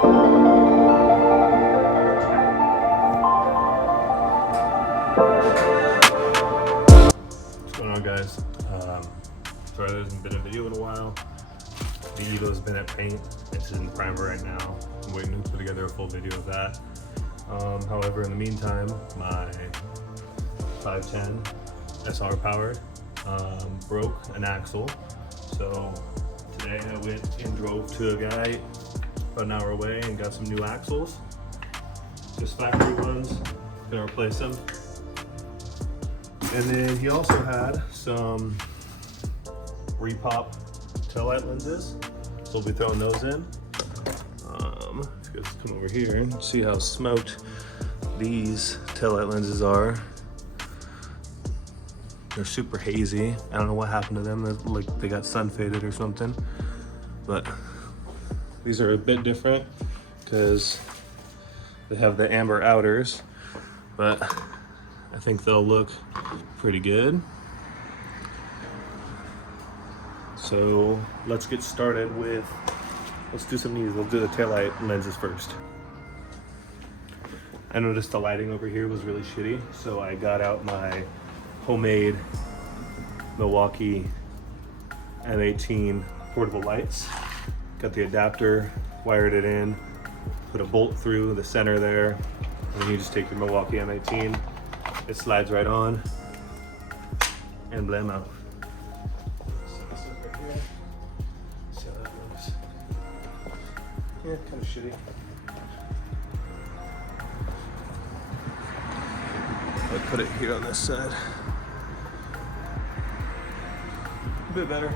What's going on, guys? Sorry there hasn't been a video in a while. The Evo's been at paint. It's in primer right now. I'm waiting to put together a full video of that. However, in the meantime, my 510 SR powered broke an axle. So today I went and drove to a guy about an hour away and got some new axles. Just factory ones. Gonna replace them. And then he also had some repop taillight lenses, so we'll be throwing those in. If you guys come over here and see how smoked these taillight lenses are. They're super hazy. I don't know what happened to them. They're like they got sun faded or something. But these are a bit different because they have the amber outers, but I think they'll look pretty good. So let's get started with, let's do some of these. We'll do the taillight lenses first. I noticed the lighting over here was really shitty, so I got out my homemade Milwaukee M18 portable lights. Got the adapter, wired it in, put a bolt through the center there, and then you just take your Milwaukee M18, it slides right on, and blammo. See how that looks. Yeah, kind of shitty. I put it here on this side. A bit better.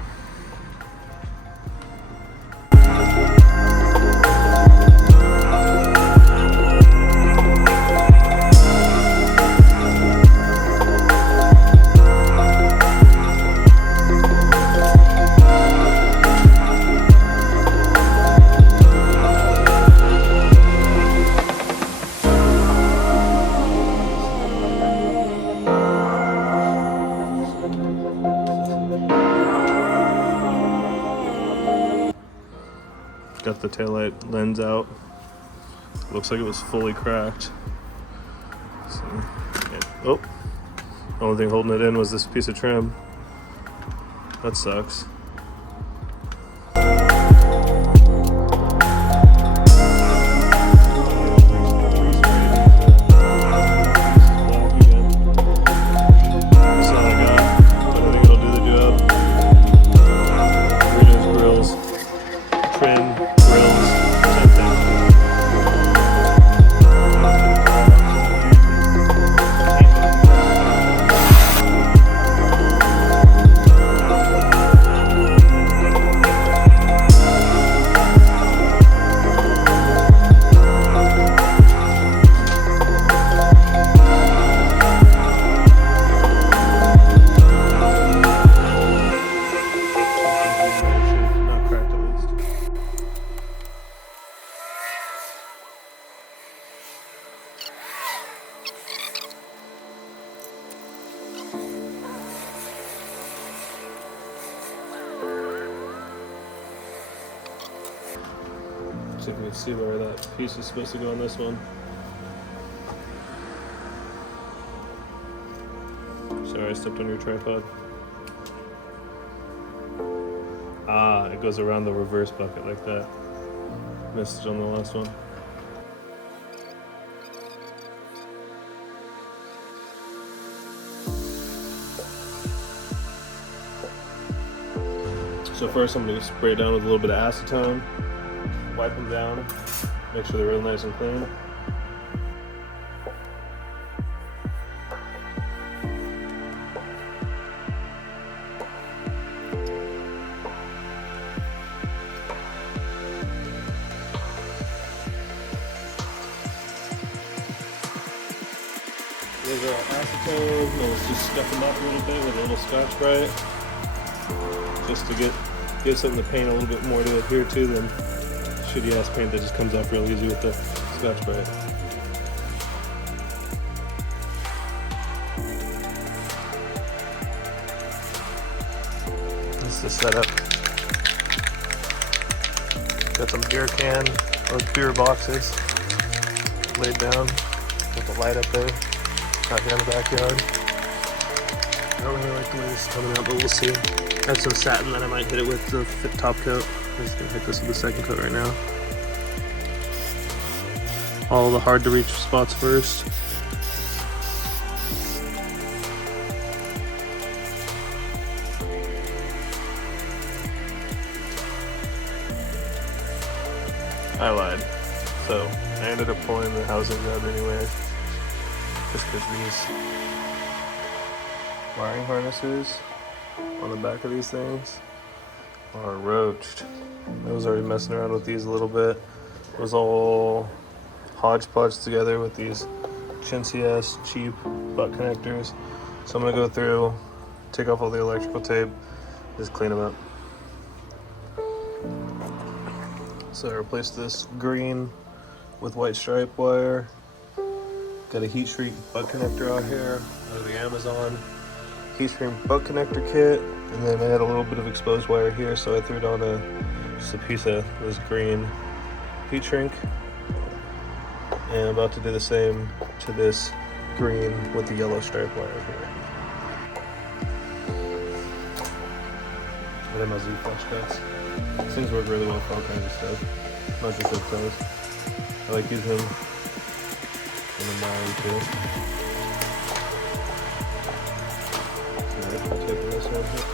Got the taillight lens out. Looks like it was fully cracked. So, yeah. Oh, the only thing holding it in was this piece of trim. That sucks. See if we can see where that piece is supposed to go on this one. Sorry, I stepped on your tripod. Ah, it goes around the reverse bucket like that. Missed it on the last one. So first I'm going to spray it down with a little bit of acetone. Wipe them down, make sure they're real nice and clean. There's our acetone. Let's just stuff them up a little bit with a little Scotch-Brite, just to give something to paint a little bit more to adhere to than shitty ass paint that just comes off real easy with the Scotch-Brite. That's the setup. Got some beer can, those beer boxes laid down with the light up there. Out here in the backyard. I don't really like the way this is coming out, but we'll see. I have some satin that I might hit it with the top coat. I'm just gonna hit this with the second coat right now. All the hard to reach spots first. I lied. So I ended up pulling the housing out anyway, just because these wiring harnesses on the back of these things are roached. I was already messing around with these a little bit. It was all hodgepodge together with these chintzy ass cheap butt connectors. So I'm gonna go through, take off all the electrical tape, just clean them up. So I replaced this green with white stripe wire. Got a heat shrink butt connector out here out of the Amazon. Heat shrink butt connector kit, and then I had a little bit of exposed wire here, so I threw down just a piece of this green heat shrink. And I'm about to do the same to this green with the yellow stripe wire here. And then my Z-Flex cuts. These things work really well for all kinds of stuff, not just with toes. I like using them in the mine too. So I'm taking this one here.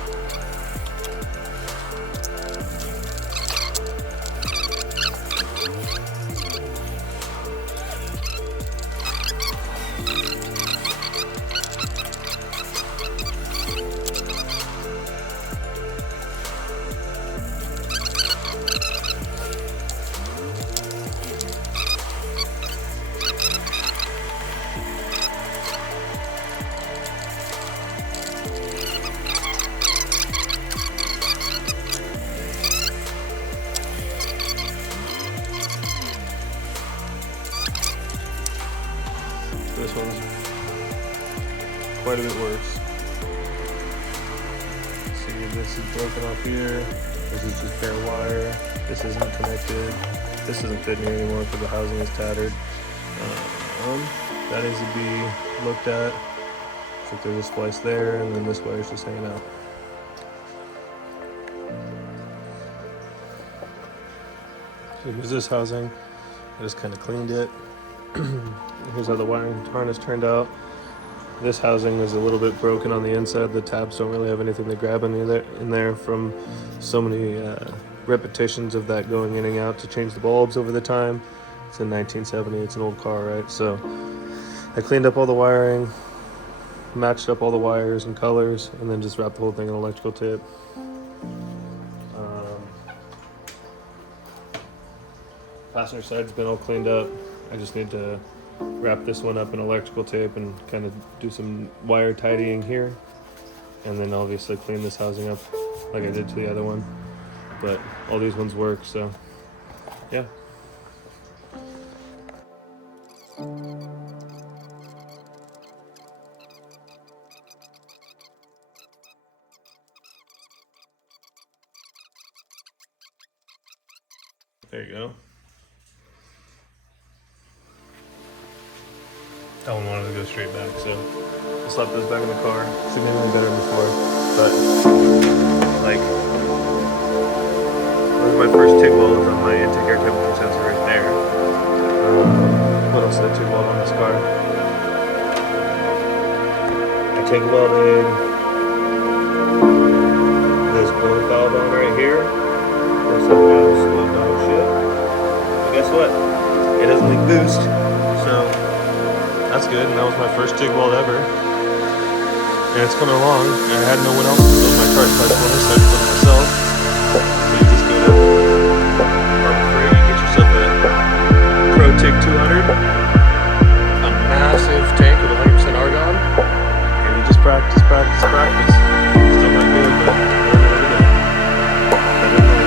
This one's quite a bit worse. See, this is broken off here. This is just bare wire. This isn't connected. This isn't fitting here anymore because the housing is tattered. That needs to be looked at. So there's a splice there, and then this wire's just hanging out. So here's this housing. I just kind of cleaned it. Here's how the wiring harness turned out. This housing is a little bit broken on the inside. The tabs don't really have anything to grab in there from so many repetitions of that going in and out to change the bulbs over the time. It's in 1970, it's an old car, right? So I cleaned up all the wiring, matched up all the wires and colors, and then just wrapped the whole thing in electrical tape. Passenger side's been all cleaned up. I just need to wrap this one up in electrical tape and kind of do some wire tidying here, and then obviously clean this housing up like I did to the other one. But all these ones work, so yeah. There you go. That one wanted to go straight back, so I slapped those back in the car. Significantly better than before, but like, those are my first TIG welds on my intake air temperature sensor right there. What else did I TIG weld on this car? I TIG welded this blow valve on right here. There's some absolute dog shit. But guess what? It doesn't leak boost, so that's good. And that was my first TIG weld ever. And it's coming along. I had no one else to build my charge plug for me, so I just built it myself. So you just go to Harbor Freight, you get yourself a Pro TIG 200, a massive tank with 100% argon, and you just practice. Still not good, but learn every day. Better than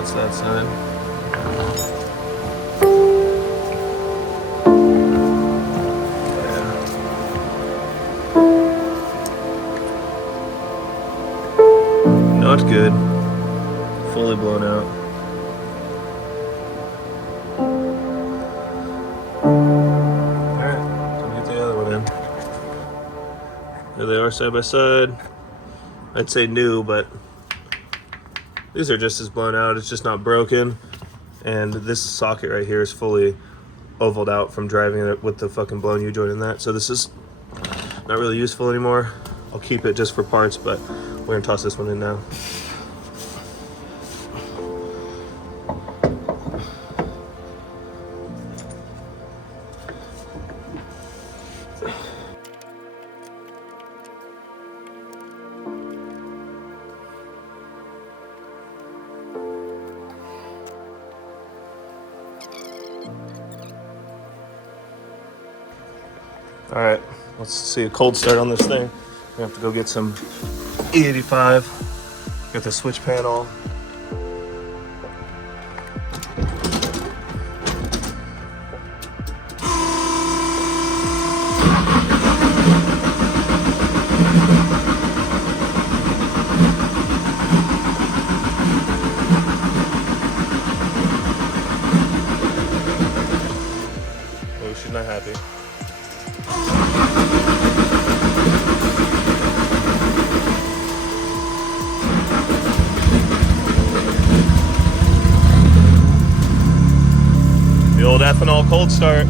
That's that side. Not good. Fully blown out. Alright, so get the other one in. Here they are side by side. I'd say new, but these are just as blown out. It's just not broken. And this socket right here is fully ovaled out from driving it with the fucking blown U-joint in that. So this is not really useful anymore. I'll keep it just for parts, but we're gonna toss this one in now. All right, let's see a cold start on this thing. We have to go get some E85. Got the switch panel. Oh, she's not happy. The old ethanol cold start.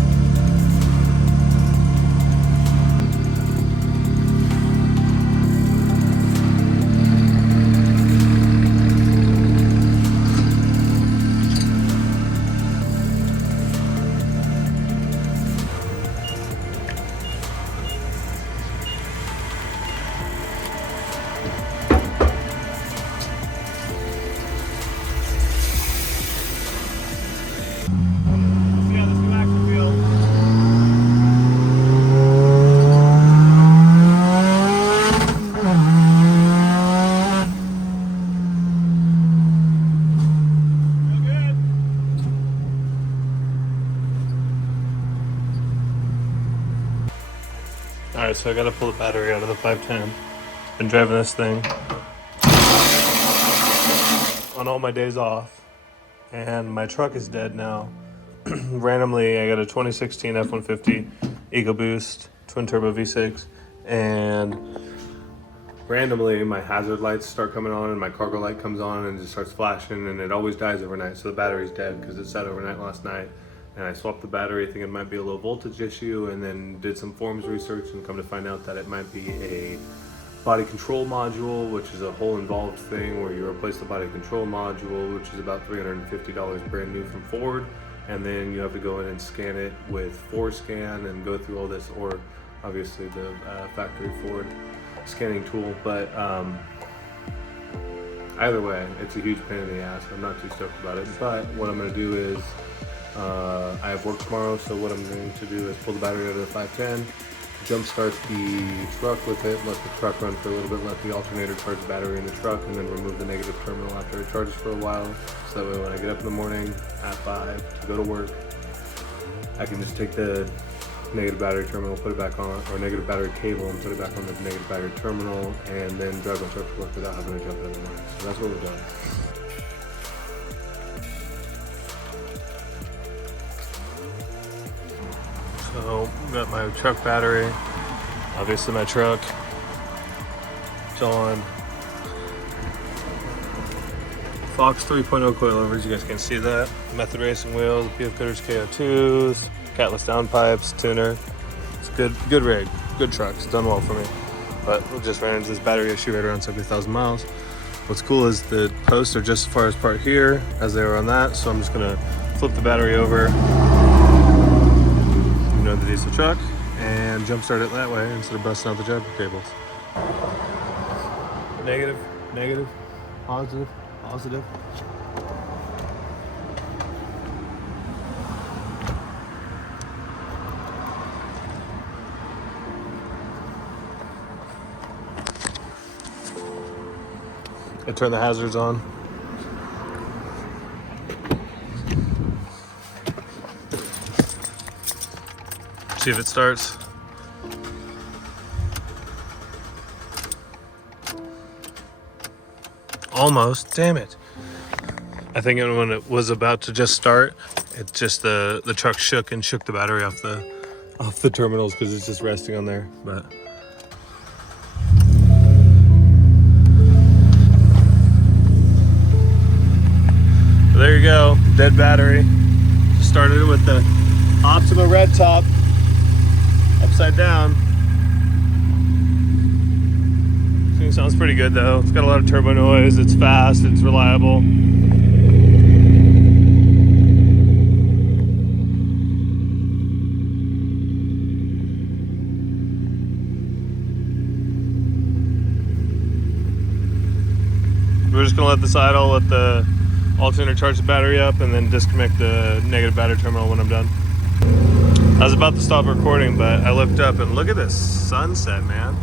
Alright, so I gotta pull the battery out of the 510. Been driving this thing on all my days off, and my truck is dead now. Randomly, I got a 2016 F-150 EcoBoost twin turbo V6, and randomly my hazard lights start coming on and my cargo light comes on and just starts flashing, and it always dies overnight, so the battery's dead because it sat overnight last night. And I swapped the battery thinking it might be a low voltage issue, and then did some forums research and come to find out that it might be a body control module, which is a whole involved thing where you replace the body control module, which is about $350 brand new from Ford, and then you have to go in and scan it with ForScan and go through all this, or obviously the factory Ford scanning tool. But either way, it's a huge pain in the ass. I'm not too stoked about it, but what I'm going to do is I have work tomorrow, so what I'm going to do is pull the battery out of the 510, jump start the truck with it, let the truck run for a little bit, let the alternator charge the battery in the truck, and then remove the negative terminal after it charges for a while, so that way when I get up in the morning at 5 to go to work, I can just take the negative battery terminal, put it back on, or negative battery cable and put it back on the negative battery terminal, and then drive my truck to work without having to jump in the morning. So that's what we're doing. So, got my truck battery, obviously my truck, it's on. Fox 3.0 coilovers, you guys can see that. Method racing wheels, PF Cutters KO2s, catless downpipes, tuner. It's a good rig, good truck, it's done well for me. But we just ran into this battery issue right around 70,000 miles. What's cool is the posts are just as far as part here as they were on that, so I'm just gonna flip the battery over, the diesel truck, and jump start it that way instead of busting out the jumper cables. Negative, negative, positive, positive. I turn the hazards on. See if it starts. Almost, damn it. I think when it was about to just start, it just the truck shook and shook the battery off the terminals because it's just resting on there. But there you go, dead battery. Just started it with the Optima red top, upside down. Thing sounds pretty good though. It's got a lot of turbo noise. It's fast. It's reliable. We're just gonna let this idle, let the alternator charge the battery up, and then disconnect the negative battery terminal when I'm done. I was about to stop recording, but I looked up and look at this sunset, man.